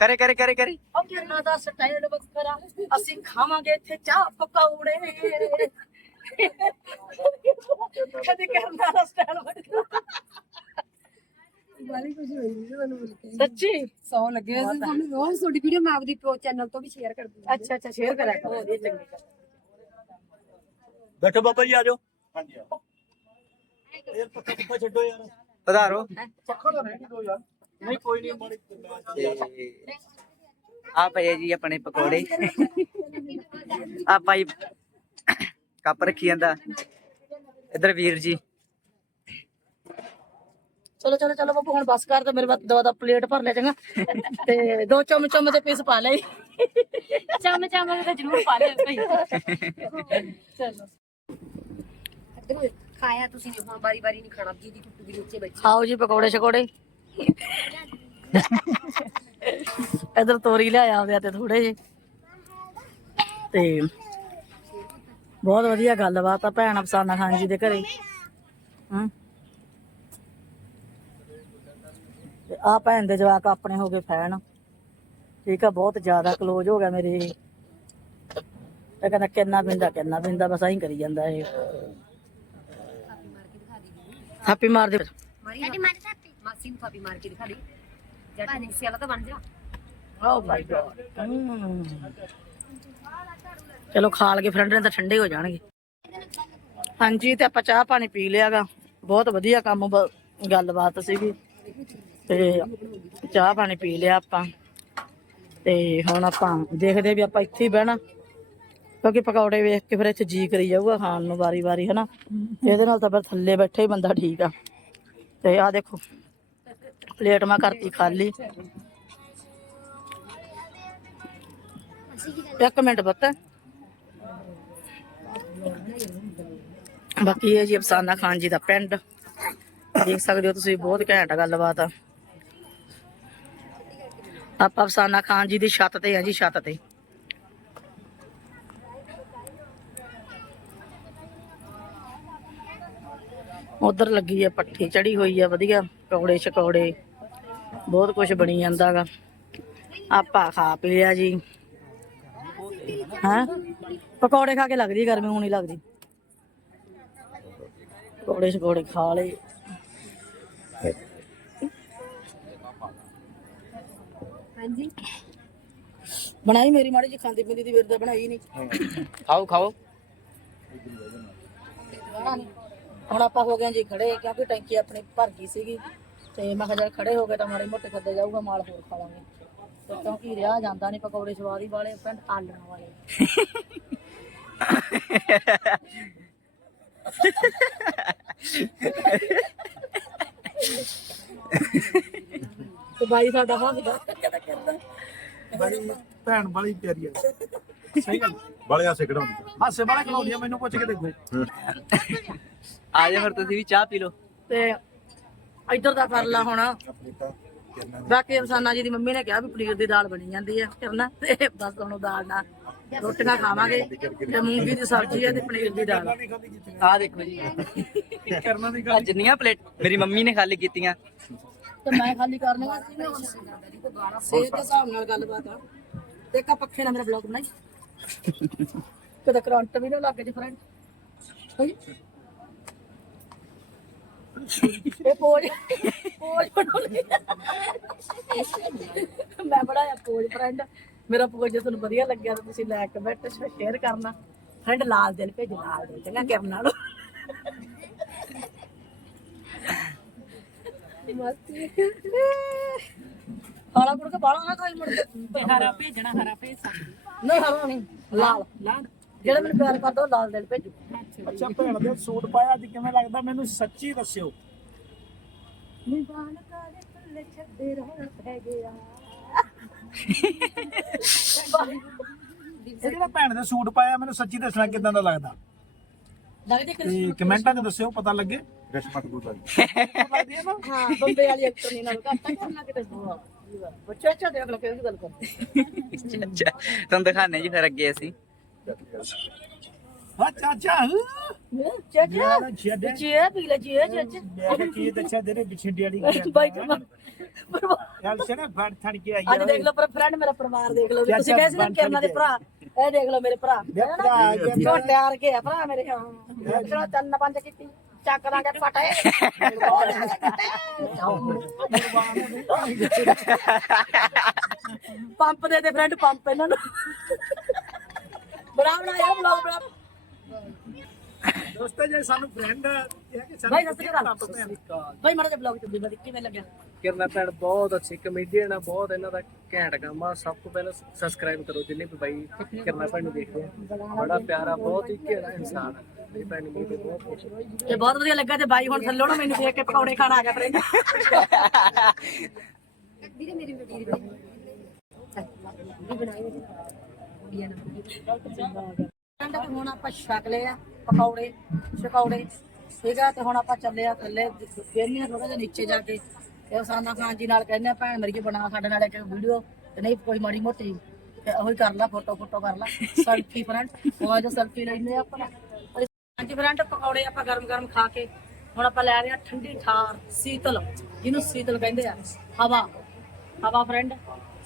ਕਰੇ ਕਰੇ ਕਰੇ ਕਰੇ। ਉਹ ਕਿਰਨਾ ਦਾ ਸਟਾਈਲ ਵੱਖਰਾ। ਅਸੀਂ ਖਾਵਾਂਗੇ ਇੱਥੇ ਚਾਹ ਪਕੌੜੇ। ਕਦੇ ਕਰਨਾ ਦਾ ਸਟਾਈਲ ਵੱਖਰਾ। ਵਾਲੀ ਖੁਸ਼ੀ ਹੋਈ ਜੀ ਤੁਹਾਨੂੰ ਮਿਲ ਕੇ। ਸੱਚੀ? ਸੌ ਲੱਗੇ ਸੀ ਤੁਹਾਨੂੰ। ਰੋਜ਼ ਤੁਹਾਡੀ ਵੀਡੀਓ ਮੈਂ ਆਪਦੀ ਪ੍ਰੋ ਚੈਨਲ ਤੋਂ ਵੀ ਸ਼ੇਅਰ ਕਰਦੀ ਹਾਂ। ਅੱਛਾ ਅੱਛਾ ਸ਼ੇਅਰ ਕਰਿਆ ਕਰੋ ਵਧੀਆ ਚੰਗੀ ਗੱਲ। ਬੈਠੋ ਬਾਬਾ ਜੀ ਆਜੋ ਹਾਂਜੀ ਯਾਰ ਪੱਕਾ ਪੱਕਾ ਛੱਡੋ ਯਾਰ? ਪਧਾਰੋ। ਪੱਖਾ ਤਾਂ ਰਹਿਣ ਦੋ ਯਾਰ? ਨਹੀਂ ਕੋਈ ਨਹੀਂ ਮਾੜੀ ਆ ਪਏ ਜੀ ਆਪਣੇ ਪਕੌੜੇ। ਆ ਭਾਈ ਕੱਪ ਰੱਖੀ ਜਾਂਦਾ। ਇਧਰ ਵੀਰ ਜੀ। ਚਲੋ ਚਲੋ ਚਲੋ ਬਾਬੂ ਹੁਣ ਬਸ ਕਰ ਤੇ ਮੇਰੇ ਬਾਤ ਦੋ ਦਾ ਪਲੇਟ ਭਰ ਲੈ ਚੰਗਾ। ਤੇ ਦੋ ਚੁੰਮ ਚੁੰਮ ਦੇ ਪੀਸ ਪਾ ਲੈ। ਚਮ ਚਮ ਤੇ ਜ਼ਰੂਰ ਪਾ ਭਾਈ ਚਲੋ। ਖਾਇਆ ਤੁਸੀਂ ਹੁਣ ਬਾਰੀ ਬਾਰੀ ਨਹੀਂ ਖਾਣਾ ਦੀਦੀ ਕੁੱਟੂ ਦੀ ਨੀਚੇ ਬੈਠੀ। ਖਾਓ ਜੀ ਪਕੌੜੇ ਸ਼ਕੌੜੇ ਇਧਰ ਤੋਰੀ ਲਿਆਇਆ ਆਉਂਦੇ ਤੇ ਥੋੜੇ ਜੇ ਤੇ ਬਹੁਤ ਵਧੀਆ ਗੱਲਬਾਤ ਆ ਭੈਣ ਅਫਸਾਨਾ ਖਾਨ ਜੀ ਦੇ ਘਰੇ। ਹਮ ਤੇ ਆ ਭੈਣ ਦੇ ਜਵਾਕ ਆਪਣੇ ਹੋ ਗਏ ਫੈਨ। ਠੀਕ ਆ ਬਹੁਤ ਜ਼ਿਆਦਾ ਕਲੋਜ ਹੋ ਗਿਆ ਮੇਰੇ। ਇਹ ਕਹਿੰਦਾ ਕਿੰਨਾ ਪਿੰਦਾ ਕਿੰਨਾ ਪਿੰਦਾ ਬਸ ਐਂ ਕਰੀ ਜਾਂਦਾ ਇਹ। ਥਾਪੀ ਮਾਰ ਦੇ। oh ਚਲੋ ਖਾ ਕੇ ਫਰੈਂਡ ਨੇ ਤਾਂ ਠੰਡੇ ਹੋ ਜਾਣਗੇ। ਹਾਂਜੀ ਤੇ ਆਪਾਂ ਚਾਹ ਪਾਣੀ ਪੀ ਲਿਆਗਾ। ਬਹੁਤ ਵਧੀਆ ਕੰਮ ਗੱਲਬਾਤ ਸੀਗੀ। ਤੇ ਚਾਹ ਪਾਣੀ ਪੀ ਲਿਆ ਆਪਾਂ। ਤੇ ਹੁਣ ਆਪਾਂ ਦੇਖਦੇ ਵੀ ਆਪਾਂ ਇੱਥੇ ਹੀ ਬਹਿਣਾ। ਕਿਉਂਕਿ ਪਕੌੜੇ ਵੇਖ ਕੇ ਫਿਰ ਇੱਥੇ ਜੀ ਕਰੀ ਜਾਊਗਾ ਖਾਣ ਨੂੰ ਵਾਰੀ ਵਾਰੀ, ਹਨਾ। ਇਹਦੇ ਨਾਲ ਤਾਂ ਫਿਰ ਥੱਲੇ ਬੈਠੇ ਹੀ ਬੰਦਾ ਠੀਕ ਆ। ਤੇ ਆ ਦੇਖੋ, ਪਲੇਟ ਮੈਂ ਕਰਤੀ ਖਾਲੀ। ਇੱਕ ਮਿੰਟ ਪੁੱਤ। ਬਾਕੀ ਇਹ ਜੀ ਅਫਸਾਨਾ ਖਾਨ ਜੀ ਦਾ ਪਿੰਡ। ਦੇਖ ਸਕਦੇ ਹੋ ਤੁਸੀਂ, ਬਹੁਤ ਘੈਂਟ ਗੱਲਬਾਤ ਆ। ਆਪਾਂ ਅਫਸਾਨਾ ਖਾਨ ਜੀ ਦੀ ਛੱਤ ਤੇ ਆ ਜੀ, ਛੱਤ ਤੇ। ਉਧਰ ਲੱਗੀ ਆ ਪੱਠੀ ਚੜੀ ਹੋਈ ਆ, ਵਧੀਆ। ਪਕੌੜੇ ਸ਼ਕੌੜੇ ਬਹੁਤ ਕੁਝ ਬਣੀ ਜਾਂਦਾਗਾ ਆਪਾਂ ਖਾ ਪੀ ਲਿਆ ਜੀ। ਹਾਂ? ਪਕੌੜੇ ਖਾ ਕੇ ਲੱਗਦੀ ਗਰਮੀ ਹੁਣ ਨਹੀਂ ਲੱਗਦੀ। ਪਕੌੜੇ ਸ਼ਕੌੜੇ ਖਾ ਲਏ। ਹਾਂਜੀ। ਬਣਾਈ ਮੇਰੀ ਮਾੜੀ ਜੀ ਖਾਂਦੀ ਪੀਂਦੀ ਦੀ ਵਿਰਦਾ ਬਣਾਈ ਨਹੀਂ ਖਾਓ ਖਾਓ। ਹੁਣ ਆਪਾਂ ਹੋ ਗਏ ਜੀ ਖੜੇ ਕਿਉਂਕਿ ਟੈਂਕੀ ਆਪਣੀ ਭਰ ਗਈ ਸੀਗੀ। ਤੇ ਮੈਂ ਕਿਹਾ ਜੇ ਖੜੇ ਹੋ ਗਏ ਤਾਂ ਮਾੜੇ ਮੋਟੇ ਖੱਦੇ ਜਾਊਗਾ ਮਾਲ ਹੋਰ ਖਾ ਲਾਂਗੇ। ਤੇ ਕਿਉਂਕਿ ਰਿਆ ਜਾਂਦਾ ਨਹੀਂ ਪਕੌੜੇ ਸਵਾਦੀ ਵਾਲੇ ਪਿੰਡ ਆਲਣਾ ਵਾਲੇ। ਤੇ ਬਾਈ ਸਾਡਾ ਕਹਿੰਦਾ ਬੜੀ ਭੈਣ ਵਾਲੀ ਪਿਆਰੀ ਆ। ਸਹੀ ਗੱਲ। ਬੜਿਆ ਸਿਕੜਾਉਂਦੀ ਹਾਸੇ ਵਾਲਾ ਖਲਾਉਂਦੀ ਆ ਮੈਨੂੰ ਪੁੱਛ ਕੇ ਦੇਖੋ। ਆ ਜਾ ਫਿਰ ਤੁਸੀਂ ਵੀ ਚਾਹ ਪੀ ਲਓ। ਤੇ ਇੱਧਰ ਦਾ ਕਰ ਲਾ ਹੁਣ। ਬਾਕੀ ਅਫਸਾਨਾ ਜੀ ਦੀ ਮੰਮੀ ਨੇ ਕਿਹਾ ਵੀ ਪਨੀਰ ਦੀ ਦਾਲ ਬਣੀ ਜਾਂਦੀ ਹੈ ਕਰਨਾ ਤੇ ਬਸ ਹੁਣ ਉਹ ਦਾਲ ਨਾਲ ਰੋਟੀਆਂ ਖਾਵਾਂਗੇ। ਤੇ ਮੂੰਗੀ ਦੀ ਸਬਜ਼ੀ ਹੈ ਤੇ ਪਨੀਰ ਦੀ ਦਾਲ। ਆ ਦੇਖੋ ਜੀ। ਕਰਨਾ ਦੀ ਆ ਜਿੰਨੀਆਂ ਪਲੇਟ ਮੇਰੀ ਮੰਮੀ ਨੇ ਖਾਲੀ ਕੀਤੀਆਂ। ਤੇ ਮੈਂ ਖਾਲੀ ਕਰਨੇ ਵਾ ਸੀ ਹੁਣ। ਸਿਹਤ ਦੇ ਹਿਸਾਬ ਨਾਲ ਗੱਲਬਾਤ ਆ। ਤੇ ਇੱਕ ਆਹ ਪੱਖੇ ਨਾਲ ਮੇਰਾ ਬਲੌਗ ਬਣਾਈ। ਕਿਤੇ ਕਰੰਟ ਵੀ ਨਾ ਲੱਗ ਜੇ ਫਰੈਂਡ ਹੋਈ ਇਹ ਪੋਜ ਪੋਜ ਬਣਾਉਣੀ ਮੈਂ ਬਣਾਇਆ ਪੋਜ ਫਰੈਂਡ ਮੇਰਾ ਪੋਜ ਜੇ ਤੁਹਾਨੂੰ ਵਧੀਆ ਲੱਗਿਆ ਤਾਂ ਤੁਸੀਂ ਲਾਈਕ ਕਮੈਂਟ ਸ਼ੇਅਰ ਕਰਨਾ। ਫਰੈਂਡ ਲਾਲ ਦਿਲ ਭੇਜ, ਲਾਲ ਦਿਲ ਚੰਗਾ ਕਿਰਨ ਨਾਲ। ਕਾਲਾ ਕੁੜ ਕੇ ਬਾਲਾ ਨਾ ਖਾਈ ਮੁੜ ਕੇ। ਹਰਾ ਭੇਜਣਾ ਹਰਾ ਭੇਜ ਸਕਦੀ। ਨਹੀਂ ਹਰਾ ਨਹੀਂ ਲਾਲ। ਲਾਲ। ਜਿਹੜਾ ਮੈਨੂੰ ਪਿਆਰ ਕਰਦਾ ਉਹ ਲਾਲ ਦਿਲ ਭੇਜੂ। ਅੱਛਾ ਭੈਣ ਦੇ ਸੂਟ ਪਾਇਆ ਅੱਜ ਕਿਵੇਂ ਲੱਗਦਾ? ਮੈਨੂੰ ਸੱਚੀ ਦੱਸਿਓ। ਨਿਵਾਨ ਕਾਲੇ ਥੱਲੇ ਛੱਡੇ ਰਹਿਣ ਪੈ ਗਿਆ ਇਹ ਜਿਹੜਾ ਭੈਣ ਦੇ ਸੂਟ ਪਾਇਆ ਮੈਨੂੰ ਸੱਚੀ ਦੱਸਣਾ ਕਿਦਾਂ ਦਾ ਲੱਗਦਾ? ਲੱਗਦੀ ਕਮੈਂਟਾਂ 'ਚ ਦੱਸਿਓ ਪਤਾ ਲੱਗੇ। ਰਸ਼ਮਤ ਬੂਟਾ ਲੱਗਦੀ ਹੈ ਨਾ ਹਾਂ ਬੰਬੇ ਵਾਲੀ ਐਕਟਰ ਨਹੀਂ ਨਾਲ ਘੱਟ ਕਰਨਾ ਕਿਤੇ ਬੱਚਾ ਅੱਛਾ ਦੇਖ ਲਓ ਕਿਹਦੀ ਗੱਲ ਕਰ ਅੱਛਾ ਤੁਹਾਨੂੰ ਦਿਖਾਣੇ ਜੀ ਫਿਰ ਅੱਗੇ ਅਸੀਂ। ਹਾਂ ਚਾਚਾ ਚਾਚਾ ਮੈਂ ਛੱਡਿਆ ਚੀਏ ਪੀ ਲੈ ਚੀਏ ਚਾਚਾ ਕਿਹਾ ਕੀ ਦੱਸਿਆ ਤੇਰੇ ਬਿਛੰਡੀ ਵਾਲੀ ਬਾਈ ਕਮਾ ਚੱਲ ਸੇ ਨਾ ਫੜ ਥਣ ਕੇ ਆਈ ਅੱਜ ਦੇਖ ਲਓ ਪਰ ਫਰੈਂਡ ਮੇਰਾ ਪਰਿਵਾਰ ਦੇਖ ਲਓ। ਤੁਸੀਂ ਕਹੇ ਸੀ ਨਾ ਕਿਰਨਾ ਦੇ ਭਰਾ। ਇਹ ਦੇਖ ਲਓ ਮੇਰੇ ਭਰਾ। ਭਰਾ ਆ ਗਿਆ। ਛੋਟਿਆਰ ਕੇ ਆ ਭਰਾ ਮੇਰੇ। ਹਾਂ। ਚਲੋ ਤਿੰਨ ਪੰਜ ਕੀਤੀ। ਚੱਕ ਦਾਂਗੇ ਫਟੇ। ਪੰਪ ਦੇ ਦੇ ਫਰੈਂਡ ਪੰਪ ਇਹਨਾਂ ਨੂੰ। ਬੜਾ ਬੜਾ ਬਲੌਗ ਬੜਾ ਦੋਸਤੋ ਜੇ ਸਾਨੂੰ ਫਰੈਂਡ ਇਹ ਕਿ ਭਾਈ ਸਤਿ ਸ਼੍ਰੀ ਅਕਾਲ। ਭਾਈ ਮਾੜਾ ਜਿਹਾ ਬਲੌਗ ਤੇ ਬੜੀ ਕਿਵੇਂ ਲੱਗਿਆ? ਕਿਰਨਾ ਭੈਣ ਬਹੁਤ ਅੱਛੀ ਕਮੇਡੀਅਨ ਆ ਬਹੁਤ ਇਹਨਾਂ ਦਾ ਘੈਂਟ ਕੰਮ ਆ। ਸਭ ਤੋਂ ਪਹਿਲਾਂ ਸਬਸਕ੍ਰਾਈਬ ਕਰੋ ਜਿੰਨੇ ਵੀ ਬਾਈ ਕਿਰਨਾ ਭੈਣ ਨੂੰ ਦੇਖਦੇ ਆ। ਬੜਾ ਪਿਆਰਾ ਬਹੁਤ ਹੀ ਘੈਂਟ ਇਨਸਾਨ ਆ। ਇਹ ਭੈਣ ਨੂੰ ਵੀ ਬਹੁਤ ਤੇ ਬਹੁਤ ਵਧੀਆ ਲੱਗਾ ਤੇ ਬਾਈ ਹੁਣ ਥੱਲੋਂ ਨਾ ਮੈਨੂੰ ਦੇਖ ਕੇ ਪਕੌੜੇ ਖਾਣ ਆ ਗਿਆ ਫਰੈਂਡ ਵੀਰੇ ਮੇਰੀ ਵੀਡੀਓ ਦੇ ਵੀ ਬਣਾਈ ਹੋਈ ਕੁੜੀਆਂ ਨੇ। ਠੰਡ ਤੇ ਹੁਣ ਆਪਾਂ ਛਕ ਲਏ ਆ ਪਕੌੜੇ ਸ਼ਕੌੜੇ ਠੀਕ ਤੇ ਹੁਣ ਆਪਾਂ ਚੱਲੇ ਆ ਥੱਲੇ ਫੇਰਨੀਆਂ ਥੋੜਾ ਜਿਹਾ ਨੀਚੇ ਜਾ ਕੇ। ਤੇ ਉਸਾਨਾ ਖਾਨ ਜੀ ਨਾਲ ਕਹਿੰਦੇ ਆ, ਭੈਣ ਮੇਰੀ ਕੀ ਬਣਾ ਸਾਡੇ ਨਾਲ ਇੱਕ ਵੀਡੀਓ ਤੇ ਨਹੀਂ ਕੋਈ ਮਾੜੀ ਮੋਟੀ, ਤੇ ਉਹੀ ਕਰ ਲਾ ਫੋਟੋ ਫੋਟੋ ਕਰ ਲਾ ਸੈਲਫੀ ਫਰੰਟ ਉਹ ਅੱਜ ਸੈਲਫੀ ਲੈਂਦੇ ਆ ਆਪਾਂ। ਹਾਂਜੀ ਫਰੰਟ ਪਕੌੜੇ ਆਪਾਂ ਗਰਮ ਗਰਮ ਖਾ ਕੇ, ਹੁਣ ਆਪਾਂ ਲੈ ਰਹੇ ਆ ਠੰਡੀ ਠਾਰ ਸੀਤਲ, ਜਿਹਨੂੰ ਸੀਤਲ ਕਹਿੰਦੇ ਆ, ਹਵਾ। ਹਵਾ ਫਰੈਂਡ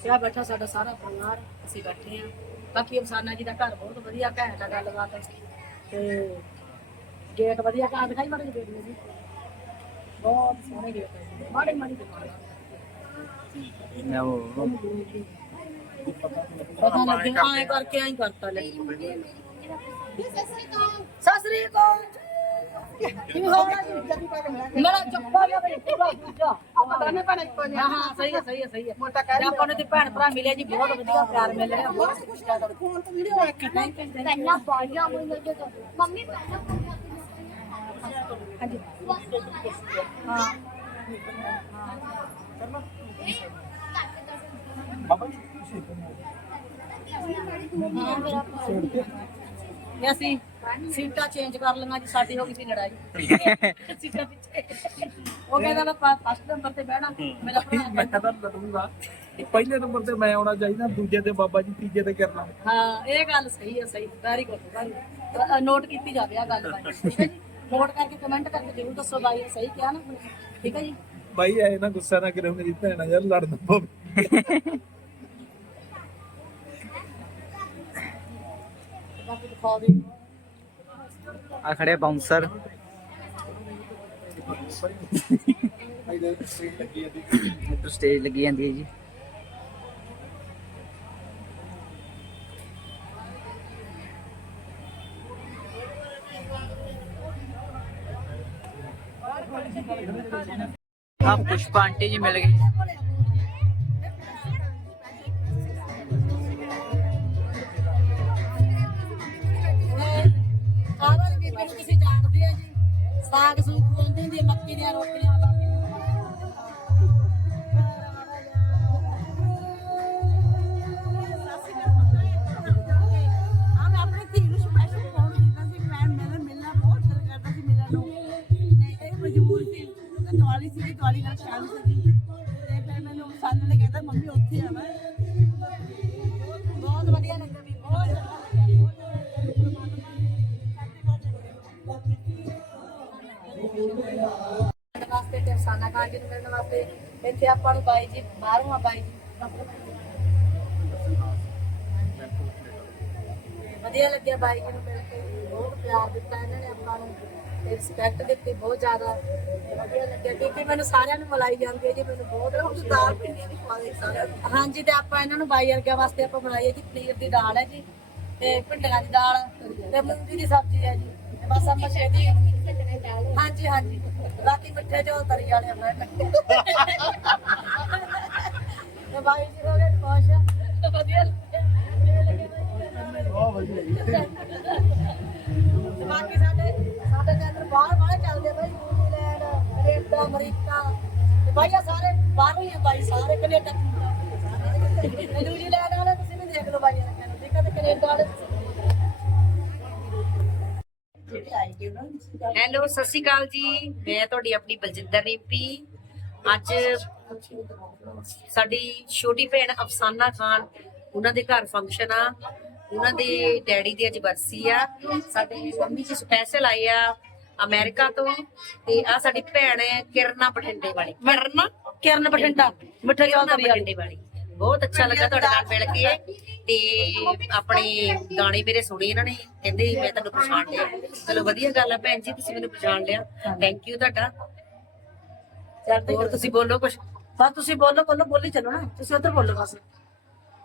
ਸਿਆ ਬੈਠਾ ਸਾਡਾ ਸਾਰਾ ਪਰਿਵਾਰ, ਅਸੀਂ ਬੈਠੇ ਆ। ਬਾਕੀ ਅਫਸਾਨਾ ਜੀ ਦਾ ਘਰ ਬਹੁਤ ਵਧੀਆ ਘੈਂਟ ਆ ਗੱਲਬਾਤ ਤੇ ਗੇਟ ਵਧੀਆ ਘਰ ਦਿਖਾਈ ਮਾੜੇ ਗੇਟ ਨੂੰ ਜੀ ਬਹੁਤ ਸੋਹਣੇ ਗੇਟ ਹੈ। ਮਾੜੇ ਮਾੜੇ ਦੁਕਾਨ ਉਹ ਪਤਾ ਲੱਗੇ ਆਏ ਕਰਕੇ ਆਈ ਕਰਤਾ ਲੈ। ਸਸਰੀ ਕੋ ਰਿਹਾ ਜੀ ਮੇਰਾ ਚੱਪਾ ਜਿਹਾ ਬਈ ਪੂਰਾ ਦੂਜਾ ਆਪਾਂ ਦੋਨੇ ਭੈਣ ਇੱਕੋ ਜਿਹੇ ਹਾਂ ਹਾਂ ਸਹੀ ਹੈ ਸਹੀ ਹੈ ਸਹੀ ਹੈ ਮੋਟਾ ਕਹਿ ਆਪਾਂ ਨੂੰ ਤੇ ਭੈਣ ਭਰਾ ਮਿਲਿਆ ਜੀ ਬਹੁਤ ਵਧੀਆ ਪਿਆਰ ਮਿਲ ਰਿਹਾ ਬਹੁਤ ਖੁਸ਼ ਆ ਤੁਹਾਡੇ ਫੋਨ ਤੋਂ ਵੀਡੀਓ ਇੱਕ ਪਹਿਲਾਂ ਬਾੜੀਆਂ ਹੋਈ ਲੱਗੇ ਤਾਂ ਮੰਮੀ ਪਹਿਲਾਂ ਹਾਂਜੀ ਹਾਂ ਇਹ ਅਸੀਂ ਸੀਟਾਂ ਚੇਂਜ ਕਰ ਲਈਆਂ ਜੀ ਸਾਡੀ ਹੋ ਗਈ ਸੀ ਲੜਾਈ। ਸੀਟਾਂ ਪਿੱਛੇ। ਉਹ ਕਹਿੰਦਾ ਮੈਂ ਫਸਟ ਨੰਬਰ ਤੇ ਬਹਿਣਾ ਮੇਰਾ ਭਰਾ ਮੈਂ ਤਾਂ ਲੜੂੰਗਾ। ਪਹਿਲੇ ਨੰਬਰ ਤੇ ਮੈਂ ਆਉਣਾ ਚਾਹੀਦਾ ਦੂਜੇ ਤੇ ਬਾਬਾ ਜੀ ਤੀਜੇ ਤੇ ਕਰਨਾ। ਹਾਂ ਇਹ ਗੱਲ ਸਹੀ ਹੈ ਸਹੀ। ਵੈਰੀ ਗੁੱਡ ਨੋਟ ਕੀਤੀ ਜਾਵੇ ਆ ਗੱਲ ਬਾਈ ਠੀਕ ਹੈ ਜੀ? ਨੋਟ ਕਰਕੇ ਕਮੈਂਟ ਕਰਕੇ ਜ਼ਰੂਰ ਦੱਸੋ ਬਾਈ ਸਹੀ ਕਿਹਾ ਨਾ ਠੀਕ ਹੈ ਜੀ? ਬਾਈ ਐ ਨਾ ਗੁੱਸਾ ਨਾ ਕਰਿਓ ਮੇਰੀ ਭੈਣ ਯਾਰ ਲੜਨ ਪਵੇ। ਬਾਕੀ ਦਿਖਾ ਦੇ ਆ ਖੜੇ ਬਾਉਂਸਰ ਇੱਧਰ ਸਟੇਜ ਲੱਗੀ ਜਾਂਦੀ ਹੈ ਜੀ ਆ ਪੁਸ਼ਪਾ ਆਂਟੀ ਜੀ ਮਿਲ ਗਈ ਸਾਗ ਸੂਗ ਖਵਾਉਂਦੇ ਹੁੰਦੇ ਮੱਕੀ ਦੀਆਂ ਰੋਟੀਆਂ। ਧੀ ਨੂੰ ਮਿਲਣਾ ਬਹੁਤ ਦਿਲ ਕਰਦਾ ਸੀ ਮਿਲਣ ਨੂੰ ਤੇ ਇਹ ਮਜਬੂਰ ਸੀ। ਤੇ ਦਿਵਾਲੀ ਸੀ ਦਿਵਾਲੀ ਨਾਲ ਸ਼ਾਮ ਸੀ। ਤੇ ਫਿਰ ਮੈਨੂੰ ਸਾਨੂੰ ਨੇ ਕਹਿੰਦਾ, ਮੰਮੀ, ਉੱਥੇ ਆਵਾ। ਤੇ ਜੀ ਨੂੰ ਮਿਲਣ ਵਾਸਤੇ ਇੱਥੇ ਆਪਾਂ ਨੂੰ ਬਾਈ ਜੀ, ਬਾਹਰੋਂ ਆ ਬਾਈ ਜੀ। ਵਧੀਆ ਲੱਗਿਆ ਬਾਈ ਜੀ ਨੂੰ ਮਿਲ ਕੇ। ਬਹੁਤ ਪਿਆਰ ਦਿੱਤਾ ਇਹਨਾਂ ਨੇ ਆਪਾਂ ਨੂੰ ਰਿਸਪੈਕਟ ਦਿੱਤੀ ਬਹੁਤ ਜ਼ਿਆਦਾ। ਵਧੀਆ ਲੱਗਿਆ ਕਿਉਂਕਿ ਮੈਨੂੰ ਸਾਰਿਆਂ ਨੂੰ ਮਲਾਈ ਜਾਂਦੀ ਹੈ ਜੀ, ਮੈਨੂੰ ਬਹੁਤ ਹੁਣ ਦਾਲ ਪਿੰਡੀ ਦੀ ਖਵਾ ਸਾਰਿਆਂ ਨੂੰ। ਹਾਂਜੀ, ਤੇ ਆਪਾਂ ਇਹਨਾਂ ਨੂੰ ਬਾਈ ਵਰਗਿਆਂ ਵਾਸਤੇ ਆਪਾਂ ਬਣਾਈ ਹੈ ਜੀ, ਪਨੀਰ ਦੀ ਦਾਲ ਹੈ ਜੀ, ਤੇ ਭਿੰਡੀਆਂ ਦੀ ਦਾਲ, ਤੇ ਮੂੰਗੀ ਦੀ ਸਬਜ਼ੀ ਹੈ ਜੀ, ਤੇ ਬਸ ਆਪਾਂ ਛੇਤੀ ਹਾਂਜੀ ਹਾਂਜੀ। ਬਾਕੀ ਮਿੱਠੇ ਜੋ ਤਰੀ ਵਾਲੇ ਮੈਂ ਤੇ ਬਾਈ ਜੀ ਹੋ ਗਏ ਖੁਸ਼ ਵਧੀਆ ਤੇ। ਬਾਕੀ ਸਾਡੇ ਸਾਡੇ ਚੈਨਲ ਬਾਹਰ ਬਾਹਰ ਚੱਲਦੇ ਬਈ। New Zealand Canada America. ਤੇ ਬਾਈ ਆ ਸਾਰੇ ਬਾਹਰੋਂ ਹੀ ਆ ਬਾਈ ਸਾਰੇ ਕੈਨੇਡਾ ਨਿਊਜ਼ੀਲੈਂਡ ਵਾਲੇ ਤੁਸੀਂ ਵੀ ਦੇਖ ਲਓ ਬਾਈ ਠੀਕ ਹੈ ਤੇ ਕੈਨੇਡਾ ਵਾਲੇ ਹੈਲੋ ਸਤਿ ਸ਼੍ਰੀ ਅਕਾਲ ਜੀ। ਮੈਂ ਤੁਹਾਡੀ ਆਪਣੀ ਬਲਜਿੰਦਰ ਰੀਪੀ ਅੱਜ ਸਾਡੀ ਛੋਟੀ ਭੈਣ ਅਫਸਾਨਾ ਖਾਨ ਉਹਨਾਂ ਦੇ ਘਰ ਫੰਕਸ਼ਨ ਆ। ਉਹਨਾਂ ਦੇ ਡੈਡੀ ਦੀ ਅੱਜ ਬਰਸੀ ਆ। ਸਾਡੇ ਮੰਮੀ ਜੀ ਸਪੈਸ਼ਲ ਆਏ ਆ ਅਮਰੀਕਾ ਤੋਂ। ਤੇ ਆ ਸਾਡੀ ਭੈਣ ਹੈ ਕਿਰਨਾ ਬਠਿੰਡੇ ਵਾਲੀ। ਕਿਰਨਾ ਕਿਰਨ ਬਠਿੰਡਾ। ਮਿੱਠੇ ਵਾਲੀ। ਬਠਿੰਡੇ ਵਾਲੀ। ਬਹੁਤ ਅੱਛਾ ਲੱਗਾ ਤੁਹਾਡੇ ਨਾਲ ਮਿਲ ਕੇ। ਤੇ ਆਪਣੇ ਗਾਣੇ ਮੇਰੇ ਸੁਣੇ ਇਹਨਾਂ ਨੇ ਕਹਿੰਦੇ ਮੈਂ ਤੁਹਾਨੂੰ ਪਛਾਣ ਲਿਆ। ਚਲੋ ਵਧੀਆ ਗੱਲ ਆ ਭੈਣ ਜੀ ਤੁਸੀਂ ਮੈਨੂੰ ਪਛਾਣ ਲਿਆ। ਥੈਂਕ ਯੂ ਤੁਹਾਡਾ। ਹੋਰ ਤੁਸੀਂ ਬੋਲੋ ਕੁਝ ਬਸ ਤੁਸੀਂ ਬੋਲੋ ਬੋਲੋ ਬੋਲੀ ਚੱਲੋ ਨਾ। ਤੁਸੀਂ ਉਧਰ ਬੋਲੋ ਬਸ।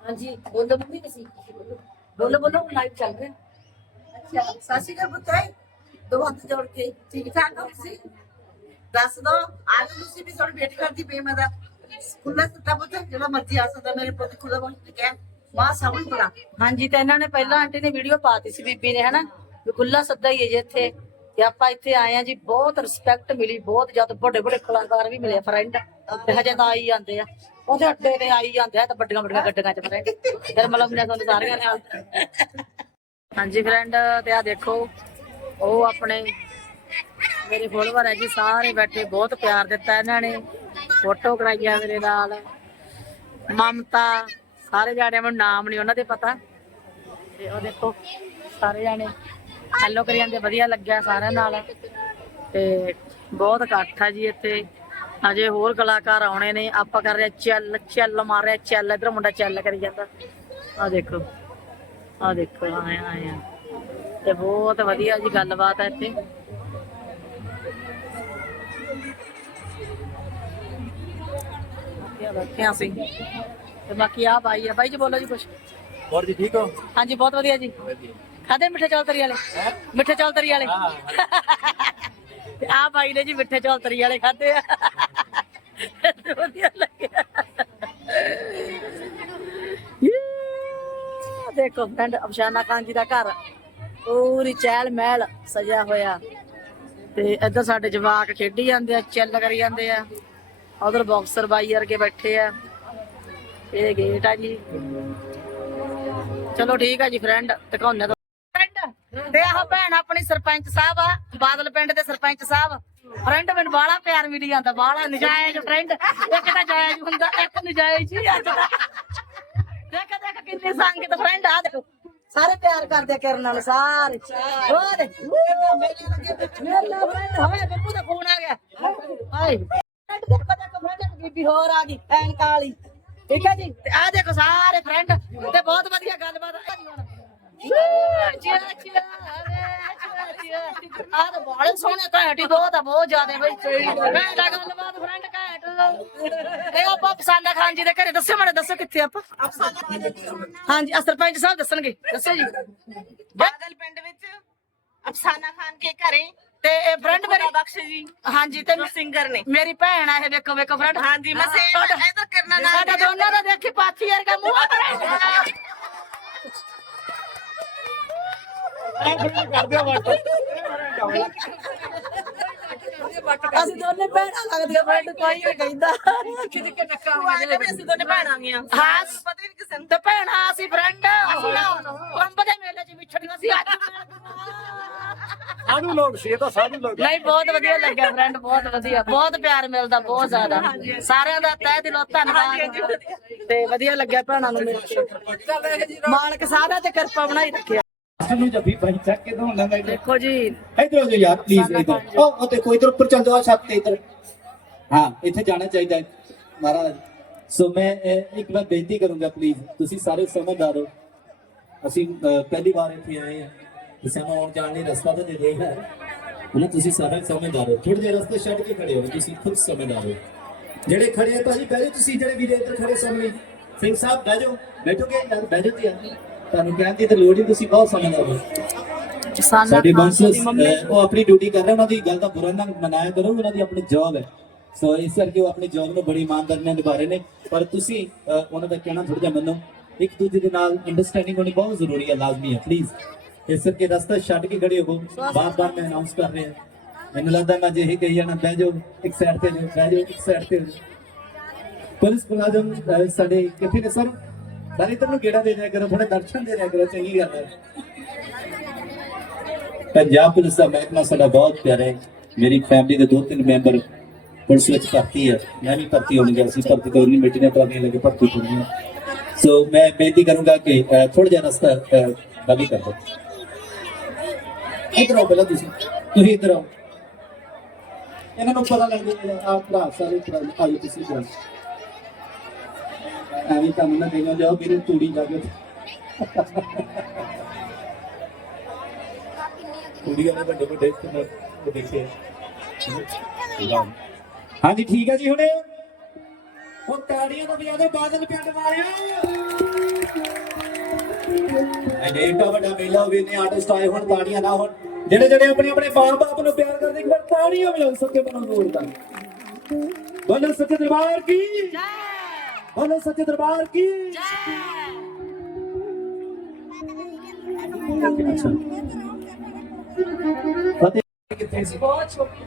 ਹਾਂਜੀ ਬੋਲੋ ਮੰਮੀ ਤੁਸੀਂ। ਬੋਲੋ ਬੋਲੋ ਬੋਲੋ ਲਾਈਵ ਚੱਲ ਰਿਹਾ। ਅੱਛਾ ਸਤਿ ਸ਼੍ਰੀ ਅਕਾਲ ਦੋ ਹੱਥ ਜੋੜ ਕੇ। ਠੀਕ ਠਾਕ ਹੋ ਤੁਸੀਂ? ਦੱਸ ਦੋ ਅੱਜ ਤੁਸੀਂ ਵੀ ਥੋੜੀ ਵੇਟ ਕਰਦੀ ਮੈਂ ਦਾ ਖੁੱਲਾ ਸੁੱਤਾ ਪੁੱਤ ਜਿਹੜਾ ਮਰਜ਼ੀ ਆ ਸਕਦਾ ਮੇਰੇ ਪੁੱਤ ਖੁੱਲਾ ਬਹੁਤ ਠੀਕ ਹੈ ਮਾਂ ਸਭ ਨੂੰ ਬੁਲਾ ਹਾਂਜੀ, ਤੇ ਇਹਨਾਂ ਨੇ ਪਹਿਲਾਂ ਆਂਟੀ ਨੇ ਵੀਡੀਓ ਪਾਤੀ ਸੀ ਬੀਬੀ ਨੇ, ਹਨਾ? ਵੀ ਖੁੱਲਾ ਸੱਦਾ ਹੀ ਹੈ ਜੀ ਇੱਥੇ। ਤੇ ਆਪਾਂ ਇੱਥੇ ਆਏ ਆ ਜੀ, ਬਹੁਤ ਰਿਸਪੈਕਟ ਮਿਲੀ, ਬਹੁਤ ਜਦ ਵੱਡੇ ਵੱਡੇ ਕਲਾਕਾਰ ਵੀ ਮਿਲੇ ਫਰੈਂਡ ਹਜੇ ਤਾਂ ਆਈ ਜਾਂਦੇ ਆ। ਉਹਦੇ ਅੱਡੇ ਤੇ ਆਈ ਜਾਂਦੇ ਆ ਤਾਂ ਵੱਡੀਆਂ ਵੱਡੀਆਂ ਗੱਡੀਆਂ ਚ ਫਰੈਂਡ ਫਿਰ ਮਤਲਬ ਨੇ ਤੁਹਾਨੂੰ ਸਾਰੀਆਂ ਨਾਲ ਹਾਂਜੀ ਫਰੈਂਡ ਤੇ ਆ ਦੇਖੋ, ਉਹ ਆਪਣੇ ਮੇਰੇ ਫੋਲੋਵਰ ਹੈ ਜੀ, ਸਾਰੇ ਬੈਠੇ, ਬਹੁਤ ਪਿਆਰ ਦਿੱਤਾ ਇਹਨਾਂ ਨੇ। ਫੋਟੋ ਕਰਾਈਆ ਮੇਰੇ ਨਾਲ। ਮਮਤਾ ਸਾਰੇ ਜਾਣੇ ਮੈਨੂੰ ਨਾਮ ਨਹੀਂ ਉਹਨਾਂ ਦੇ ਪਤਾ। ਤੇ ਉਹ ਦੇਖੋ, ਸਾਰੇ ਜਾਣੇ ਹੈਲੋ ਕਰੀ ਜਾਂਦੇ, ਵਧੀਆ ਲੱਗਿਆ ਸਾਰਿਆਂ ਨਾਲ। ਤੇ ਬਹੁਤ ਇਕੱਠ ਆ ਜੀ ਇੱਥੇ। ਅਜੇ ਹੋਰ ਕਲਾਕਾਰ ਆਉਣੇ ਨੇ, ਆਪਾਂ ਕਰ ਰਹੇ ਚੱਲ ਚੱਲ ਮਾਰ ਰਿਹਾ, ਚੱਲ, ਇਧਰ ਮੁੰਡਾ ਚੱਲ ਕਰੀ ਜਾਂਦਾ। ਆ ਦੇਖੋ ਆ ਦੇਖੋ, ਆਏ ਆਏ ਤੇ ਬਹੁਤ ਵਧੀਆ ਜੀ ਗੱਲਬਾਤ ਹੈ ਇੱਥੇ। ਕੀ ਬੈਠੇ ਆ ਅਸੀਂ ਤੇ ਬਾਕੀ ਆ ਬਾਈ ਆ। ਬਾਈ ਜੀ ਬੋਲੋ ਜੀ ਕੁਛ। ਹੋਰ ਜੀ ਠੀਕ ਹੋ? ਹਾਂਜੀ ਬਹੁਤ ਵਧੀਆ ਜੀ। ਖਾਦੇ ਮਿੱਠੇ ਚੌਲ ਤਰੀ ਵਾਲੇ? ਮਿੱਠੇ ਚੌਲ ਤਰੀ ਵਾਲੇ। ਤੇ ਆ ਬਾਈ ਨੇ ਜੀ ਮਿੱਠੇ ਚੌਲ ਤਰੀ ਵਾਲੇ ਖਾਦੇ ਆ। ਵਧੀਆ ਲੱਗਿਆ। ਦੇਖੋ ਫਰੈਂਡ ਅਫਸ਼ਾਨਾ ਖਾਨ ਜੀ ਦਾ ਘਰ। ਪੂਰੀ ਚਹਿਲ ਮਹਿਲ ਸਜਿਆ ਹੋਇਆ। ਤੇ ਇੱਧਰ ਸਾਡੇ ਜਵਾਕ ਖੇਡੀ ਜਾਂਦੇ ਆ ਚਿੱਲ ਕਰੀ ਜਾਂਦੇ ਆ। ਉਧਰ ਬਾਕਸਰ ਬਾਈ ਵਰਗੇ ਬੈਠੇ ਆ। ਇਹ ਗੇਟ ਆ ਜੀ। ਚਲੋ ਠੀਕ ਆ ਜੀ ਫਰੈਂਡ ਦਿਖਾਉਂਦੇ ਫਰੈਂਡ ਤੇ ਆਹ ਭੈਣ ਆਪਣੀ ਸਰਪੰਚ ਸਾਹਿਬ ਆ, ਬਾਦਲ ਪਿੰਡ ਦੇ ਸਰਪੰਚ ਸਾਹਿਬ। ਫਰੈਂਡ ਮੈਨੂੰ ਬਾਹਲਾ ਪਿਆਰ ਮਿਲੀ ਜਾਂਦਾ, ਬਾਹਲਾ ਨਜਾਇਜ਼ ਫਰੈਂਡ ਇੱਕ ਤਾਂ ਜਾਇਜ਼ ਹੁੰਦਾ, ਇੱਕ ਨਜਾਇਜ਼ ਹੀ ਅੱਜ ਦਾ ਦੇਖ ਦੇਖ ਕਿੰਨੀ ਸੰਗਤ ਫਰੈਂਡ ਆ, ਦੇਖੋ। ਸਾਰੇ ਪਿਆਰ ਕਰਦੇ ਆ ਨਾਲ, ਸਾਰੇ। ਉਹ ਦੇ। ਫਰੈਂਡ ਹੋਏ ਬੱਬੂ ਦਾ ਫੋਨ ਆ ਗਿਆ। ਹਾਏ ਫਰੈਂਡ ਦੇਖੋ ਦੇਖੋ ਫਰੈਂਡ ਬੀਬੀ ਹੋਰ ਆ ਗਈ ਐਨ ਕਾਲੀ। ਠੀਕ ਹੈ ਜੀ? ਤੇ ਆ ਦੇਖੋ ਸਾਰੇ ਫਰੈਂਡ ਤੇ ਬਹੁਤ ਵਧੀਆ ਗੱਲਬਾਤ ਆ। ਜੀ ਹੁਣ ਆ ਤਾਂ ਬੜੇ ਸੋਹਣੇ ਘੈਂਟ ਹੀ ਦੋ ਤਾਂ ਬਹੁਤ ਜ਼ਿਆਦੇ ਬਈ। ਘੈਂਟ ਆ ਗੱਲਬਾਤ ਫਰੈਂਡ ਘੈਂਟ। ਇਹ ਆਪਾਂ ਪਸੰਦਾ ਖਾਨ ਜੀ ਦੇ ਘਰੇ। ਦੱਸੋ ਮਾੜੇ, ਦੱਸੋ ਕਿੱਥੇ ਆਪਾਂ? ਹਾਂਜੀ, ਆ ਸਰਪੰਚ ਸਾਹਿਬ ਦੱਸਣਗੇ। ਦੱਸੋ ਜੀ। ਬਾਦਲ ਪਿੰਡ ਵਿੱਚ ਅਫਸਾਨਾ ਖਾਨ ਕੇ ਘਰੇ ਤੇ ਇਹ ਫਰੈਂਡ ਮੇਰੀ ਬਖਸ਼ ਜੀ। ਹਾਂਜੀ ਤੇ ਸਿੰਗਰ ਨੇ। ਮੇਰੀ ਭੈਣ ਆ ਇਹ ਵੇਖੋ ਵੇਖੋ ਫਰੈਂਡ ਹਾਂਜੀ ਮੈਂ ਸੇਮ ਇਧਰ ਕਰਨਾ ਨਾਲ ਸਾਡਾ ਦੋਨਾਂ ਦਾ ਦੇਖੀ ਪਾਥੀ ਵਰਗਾ ਮੂੰਹ ਆ ਹੋ ਅਸੀਂ ਦੋਨੇ ਭੈਣਾਂ ਲੱਗਦੀਆਂ ਫਰੈਂਡ ਕੋਈ ਨਹੀਂ ਕਹਿੰਦਾ। ਕਿਤੇ ਕਿ ਨੱਕਾ ਵੀ ਅਸੀਂ ਦੋਨੇ ਭੈਣਾਂ ਗਈਆਂ। ਹਾਂ। ਪਤਾ ਹੀ ਨਹੀਂ ਕਿਸੇ ਨੂੰ। ਤੇ ਭੈਣਾਂ ਅਸੀਂ ਫਰੈਂਡ ਅਸੀਂ ਨਾ ਦੇ ਮੇਲੇ 'ਚ ਵਿਛੜੀਆਂ ਸੀ ਅੱਜ। ਸਾਧੂ ਲੋਕ ਸੀ ਇਹ ਤਾਂ ਸਾਧੂ ਲੋਕ। ਨਹੀਂ ਬਹੁਤ ਵਧੀਆ ਲੱਗਿਆ ਫਰੈਂਡ ਬਹੁਤ ਵਧੀਆ। ਬਹੁਤ ਪਿਆਰ ਮਿਲਦਾ ਬਹੁਤ ਜ਼ਿਆਦਾ। ਸਾਰਿਆਂ ਦਾ ਤਹਿ ਦਿਲੋਂ ਧੰਨਵਾਦ। ਤੇ ਵਧੀਆ ਲੱਗਿਆ ਭੈਣਾਂ ਨੂੰ ਮਿਲ ਕੇ। ਮਾਲਕ ਸਾਰਿਆਂ ਤੇ ਕਿਰਪਾ ਬਣਾਈ ਰੱਖਿਆ। ਸਾਨੂੰ ਜੱਫੀ ਭਾਈ ਚੱਕ ਕੇ ਦੌੜਨਾ ਮੈਂ ਦੇਖੋ ਜੀ। ਇਧਰ ਹੋ ਜਾਓ ਯਾਰ ਪਲੀਜ਼ ਇਧਰ। ਉਹ ਉਹ ਦੇਖੋ ਇਧਰ ਉੱਪਰ ਚੱਲ ਜਾਓ ਛੱਤ ਤੇ ਇਧਰ। ਹਾਂ ਇੱਥੇ ਜਾਣਾ ਚਾਹੀਦਾ ਹੈ। ਮਹਾਰਾਜ ਸੋ ਮੈਂ ਇੱਕ ਵਾਰ ਬੇਨਤੀ ਕਰੂੰਗਾ ਪਲੀਜ਼ ਤੁਸੀਂ ਸਾਰੇ ਸਮਝਦਾਰ ਹੋ। ਅਸੀਂ ਪਹਿਲੀ ਵਾਰ ਇੱਥੇ ਆਏ ਹਾਂ। ਤੇ ਸਾਨੂੰ ਆਉਣ ਜਾਣ ਲਈ ਰਸਤਾ ਤਾਂ ਦੇ ਦੇਗਾ ਹਨਾ ਤੁਸੀਂ ਸਾਰੇ ਸਮਝਦਾਰ ਹੋ। ਥੋੜੇ ਜਿਹਾ ਰਸਤੇ ਛੱਡ ਕੇ ਖੜੇ ਹੋ ਤੁਸੀਂ ਖੁਦ ਸਮਝਦਾਰ ਹੋ। ਜਿਹੜੇ ਖੜੇ ਆ ਭਾਜੀ ਜਾਓ ਤੁਸੀਂ ਜਿਹੜੇ ਵੀਰੇ ਇੱਧਰ ਖੜੇ ਸਾਹਮਣੇ। ਸਿੰਘ ਸਾਹਿਬ ਬਹਿ ਜਾਓ ਬੈਠੋਗੇ ਯਾਰ ਬਹਿ ਜਾਓ ਤੇ ਤੁਹਾਨੂੰ ਕਹਿਣ ਦੀ ਤਾਂ ਲੋੜ ਹੀ ਤੁਸੀਂ ਬਹੁਤ ਸਮਝਦਾਰ ਹੋ। ਸਾਡੇ ਬੰਸਸ ਉਹ ਆਪਣੀ ਡਿਊਟੀ ਕਰ ਰਹੇ ਉਹਨਾਂ ਦੀ ਗੱਲ ਦਾ ਬੁਰਾ ਨਾ ਮਨਾਇਆ ਕਰੋ ਉਹਨਾਂ ਦੀ ਆਪਣੀ ਜੌਬ ਹੈ। ਸੋ ਇਸ ਕਰਕੇ ਉਹ ਆਪਣੀ ਜੌਬ ਨੂੰ ਬੜੀ ਇਮਾਨਦਾਰੀ ਨਾਲ ਨਿਭਾ ਰਹੇ ਨੇ। ਪਰ ਤੁਸੀਂ ਉਹਨਾਂ ਦਾ ਕਹਿਣਾ ਥੋੜਾ ਜਿਹਾ ਮੰਨੋ। ਇੱਕ ਦੂਜੇ ਦੇ ਨਾਲ ਅੰਡਰਸਟੈਂਡਿੰਗ ਹੋਣੀ ਬਹੁਤ ਜ਼ਰੂਰੀ ਹੈ ਲਾਜ਼ਮੀ ਹੈ ਪਲੀਜ਼ ਇਸ ਕਰਕੇ ਰਸਤਾ ਛੱਡ ਕੇ ਖੜੇ ਹੋ ਬਾਰ-ਬਾਰ ਮੈਂ ਅਨਾਉਂਸ ਕਰ ਰਿਹਾ ਮੈਨੂੰ ਲੱਗਦਾ ਮੈਂ ਜੇ ਇਹ ਕਹੀ ਜਾਣਾ ਬਹਿ ਜਾਓ ਇੱਕ ਸਾਈਡ ਤੇ ਜਾਓ ਬਹਿ ਜਾਓ ਇੱਕ ਸਾਈਡ ਤੇ ਹੋ ਜਾਓ। ਪੁਲਿਸ ਮੁਲਾਜ਼ਮ ਅਹ, ਸਾਡੇ ਕਿੱਥੇ ਨੇ ਸਰ ਸਾਰੇ ਇੱਧਰ ਨੂੰ ਗੇੜਾ ਦੇ ਦਿਆ ਕਰੋ ਥੋੜੇ ਦਰਸ਼ਨ ਦੇ ਦਿਆ ਕਰੋ ਚੰਗੀ ਗੱਲ ਹੈ ਪੰਜਾਬ ਪੁਲਿਸ ਦਾ ਮਹਿਕਮਾ ਸਾਡਾ ਬਹੁਤ ਪਿਆਰਾ ਹੈ ਮੇਰੀ ਫੈਮਿਲੀ ਦੇ ਦੋ ਤਿੰਨ ਮੈਂਬਰ ਪੁਲਿਸ ਵਿੱਚ ਭਰਤੀ ਹੈ ਮੈਂ ਵੀ ਭਰਤੀ ਹੋਣ ਗਿਆ ਸੀ ਭਰਤੀ ਤੋਂ ਨਹੀਂ ਮਿਟਨੇ ਤਾਂ ਲੱਗੇ ਭਰਤੀ ਹੋਣੀ ਹੈ ਸੋ ਮੈਂ ਬੇਨਤੀ ਕਰੂੰਗਾ ਕਿ ਥੋੜਾ ਜਿਹਾ ਰਸਤਾ ਅਹ, ਖਾਲੀ ਕਰ ਦਿਓ ਇਧਰ ਆਓ ਪਹਿਲਾਂ ਤੁਸੀਂ। ਤੁਸੀਂ ਇਧਰ ਆਓ। ਇਹਨਾਂ ਨੂੰ ਪਤਾ ਲੱਗ ਗਿਆ ਆਪ ਭਰਾ ਸਾਰੇ ਭਰਾ ਆਇਓ ਤੁਸੀਂ ਭਰਾ ਐਵੇਂ ਕੰਮ ਨਾ ਦੇਣਾ ਜਾਓ ਵੀਰੇ ਤੂੜੀ ਜਾ ਕੇ। ਕੁੜੀ ਵਾਲੇ ਵੱਡੇ ਵੱਡੇ ਤੇ ਦੇਖੇ। ਹਾਂਜੀ, ਠੀਕ ਹੈ ਜੀ ਹੁਣੇ। ਉਹ ਤਾੜੀਆਂ ਦਾ ਵਜਾ ਦਿਓ ਬਾਦਲ ਪਿੰਡ ਵਾਲਿਓ। ਐਨੇ ਏਡਾ ਵੱਡਾ ਮੇਲਾ ਹੋਵੇ ਨੇ ਆਰਟਿਸਟ ਆਏ ਹੁਣ ਤਾੜੀਆਂ ਨਾ ਹੋਣ ਜਿਹੜੇ ਜਿਹੜੇ ਆਪਣੇ ਆਪਣੇ ਮਾਂ ਬਾਪ ਨੂੰ ਪਿਆਰ ਕਰਦੇ ਇੱਕ ਵਾਰ ਤਾੜੀਆਂ ਵਜਾਓ ਸੱਚੇ ਮਨੋਂ ਬੋਲਦਾ ਬੋਲੋ ਸੱਚੇ ਦਰਬਾਰ ਕੀ? ਜੈ। ਬੋਲੋ ਸੱਚੇ ਦਰਬਾਰ ਕੀ? ਜੈ। ਫਤਿਹ ਕਿੱਥੇ ਸੀ? ਬਹੁਤ ਛੋਟੀ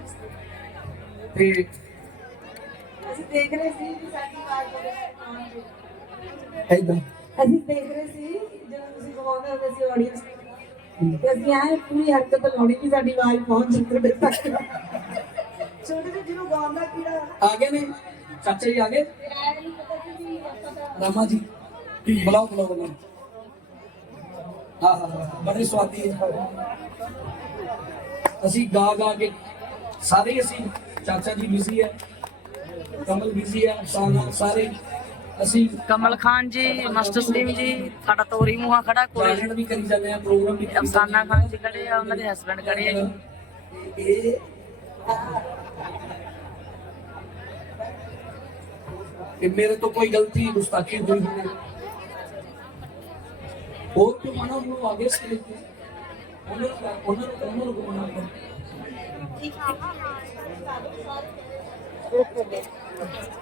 ਤੇ ਅਸੀਂ ਦੇਖ ਰਹੇ ਸੀ ਕਿ ਸਾਡੀ ਆਵਾਜ਼ ਇਦਾਂ ਅਸੀਂ ਦੇਖ ਰਹੇ ਸੀ ਜਦੋਂ ਹੁੰਦੇ ਸੀ ਆਡੀਅנס ਤੇ ਅਸੀਂ ਆਏ ਪੂਰੀ ਹਰਕਤ ਲਾਉਣੀ ਕਿ ਸਾਡੀ ਆਵਾਜ਼ ਪਹੁੰਚ ਤੁਹਾਡੇ ਤੱਕ। ਛੋਟੇ ਜਿਹੇ ਜਿਹਨੂੰ ਗਾਉਂਦਾ ਕੀੜਾ ਆ ਗਏ ਨੇ। ਚਾਚਾ ਜੀ ਆ ਗਏ। ਰਾਮਾ ਜੀ, ਬੁਲਾਓ ਬੁਲਾਓ ਬੁਲਾਓ। ਹਾਂ ਹਾਂ ਬੜੇ ਸਵਾਦੀ ਅਸੀਂ ਗਾ ਗਾ ਕੇ ਸਾਰੇ ਅਸੀਂ, ਚਾਚਾ ਜੀ ਬਿਜ਼ੀ ਹੈ, ਕਮਲ ਬਿਜ਼ੀ ਹੈ ਸਾਨਾ ਸਾਰੇ ਅਸੀਂ ਕਮਲ ਖਾਨ ਜੀ ਮਾਸਟਰ ਸਲੀਮ ਜੀ ਸਾਡਾ ਤੋਰੀ ਮੂਹਾ ਖੜਾ ਕੋਲੇ ਵੀ ਕਰੀ ਜਾਂਦੇ ਆ ਪ੍ਰੋਗਰਾਮ ਵੀ ਅਫਸਾਨਾ ਖਾਨ ਜੀ ਖੜੇ ਆ ਉਹਨਾਂ ਦੇ ਹਸਬੰਡ ਖੜੇ ਆ ਜੀ। ਇਹ ਕਿ ਮੇਰੇ ਤੋਂ ਕੋਈ ਗਲਤੀ ਗੁਸਤਾਖੀ ਹੋਈ ਹੋਵੇ। ਹੋਰ ਤੋਂ ਮਨਾ ਨੂੰ ਆਗੇ ਸੇ। ਉਹਨਾਂ ਨੂੰ ਉਹਨਾਂ ਨੂੰ ਉਹਨਾਂ ਨੂੰ ਕਰ। ਉਹ ਤਾਂ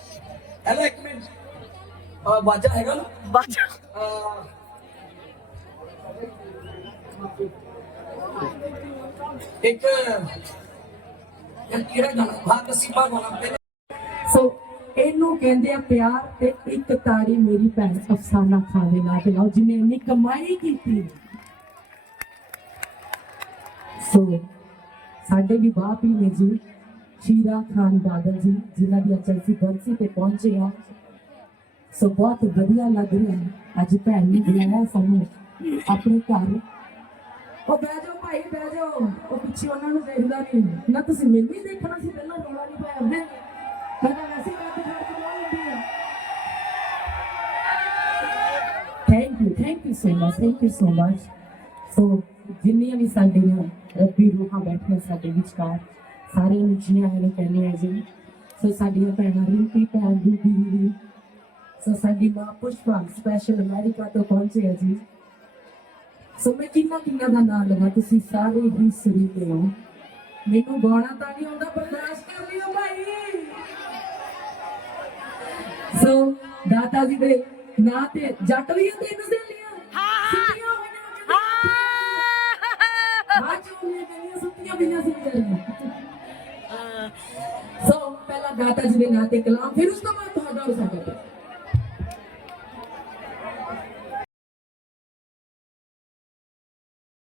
ਹੈਲੋ ਇੱਕ ਮਿੰਟ। ਆ ਬਾਜਾ ਹੈਗਾ ਨਾ? ਬਸ ਆ ਇੱਕ ਇਹ ਕਿਹੜਾ ਗਾਣਾ? ਬਾਤ ਅਸੀਂ ਬਾਗਵਾਨ ਤੇ ਸੋ ਇਹਨੂੰ ਕਹਿੰਦੇ ਆ ਪਿਆਰ ਤੇ ਇੱਕ ਤਾੜੀ ਮੇਰੀ ਭੈਣ ਅਫਸਾਨਾ ਖਾਨ ਦੇ ਨਾਲ ਲਾਓ ਜਿਨੇ ਇੰਨੀ ਕਮਾਈ ਕੀਤੀ। ਸੋ ਸਾਡੇ ਵੀ ਬਾਪ ਹੀ ਨੇ ਜੀ। ਸ਼ੀਰਾ ਖਾਨ ਬਾਦਲ ਜੀ, ਜਿਨ੍ਹਾਂ ਦੀ ਅੱਜ ਅਸੀਂ ਬਰਸੀ ਤੇ ਪਹੁੰਚੇ ਆ। ਸੋ ਬਹੁਤ ਵਧੀਆ ਲੱਗ ਰਿਹਾ ਹੈ ਅੱਜ ਭੈਣ ਨੇ ਬੁਲਾਇਆ ਸਾਨੂੰ ਆਪਣੇ ਘਰ। ਉਹ ਬਹਿ ਜਾਓ ਭਾਈ, ਬਹਿ ਜਾਓ। ਉਹ ਪਿੱਛੇ ਉਹਨਾਂ ਨੂੰ ਦੇਖਦਾ ਨਹੀਂ। ਨਾ ਤੁਸੀਂ ਮੈਨੂੰ ਹੀ ਦੇਖਣਾ ਸੀ, ਪਹਿਲਾਂ ਰੋਣਾ ਨਹੀਂ ਪਾਇਆ ਮੈਂ ਕਹਿੰਦਾ ਵੈਸੇ ਗੱਲ ਤੇ ਖੜ ਕੇ ਬੁਲਾ ਲੈਂਦੀ ਹੈ। Thank you thank you so much thank you so much so ਜਿੰਨੀਆਂ ਵੀ ਸਾਡੀਆਂ ਰੱਬੀ ਰੂਹਾਂ ਬੈਠੀਆਂ ਸਾਡੇ ਵਿਚਕਾਰ। ਸਾਰਿਆਂ ਨੂੰ ਜੀਆਂ ਹੈ ਕਹਿੰਦੇ ਆ ਜੀ ਸੋ ਸਾਡੀਆਂ ਭੈਣਾਂ ਰਿੰਪੀ ਭੈਣ ਬੀਬੀ ਜੀ ਸੋ ਸਾਡੀ ਮਾਂ ਪੁਸ਼ਪਾ ਸਪੈਸ਼ਲ ਅਮਰੀਕਾ ਤੋਂ ਪਹੁੰਚੇ ਆ ਜੀ। ਸੋ ਮੈਂ ਕਿੰਨਾ ਕਿੰਨਾ ਦਾ ਨਾਮ ਲਵਾਂ ਤੁਸੀਂ ਸਾਰੇ ਹੀ ਸੁਰੀਲੇ ਹੋ। ਮੈਨੂੰ ਗਾਉਣਾ ਤਾਂ ਨਹੀਂ ਆਉਂਦਾ ਬਰਦਾਸ਼ਤ ਕਰ ਲਿਓ ਭਾਈ। ਸੋ ਦਾਤਾ ਜੀ ਦੇ ਨਾਂ ਤੇ ਜੱਟ ਵੀ ਤਿੰਨ ਸਹੇਲੀਆਂ। ਸੁੱਤੀਆਂ ਹੋਈਆਂ ਬਾਅਦ ਚ ਉਹਨੇ ਕਹਿੰਦੀਆਂ ਸੁੱਤੀਆਂ ਪਈਆਂ ਸੀ ਵਿਚਾਰੀਆਂ। ਸੋ ਪਹਿਲਾਂ ਗਾਤਾ ਜੀ ਦੇ ਨਾਤੇ ਕਲਾਮ ਫਿਰ ਉਸ ਤੋਂ ਬਾਅਦ ਤੁਹਾਡਾ ਔਰ ਸਾਡਾ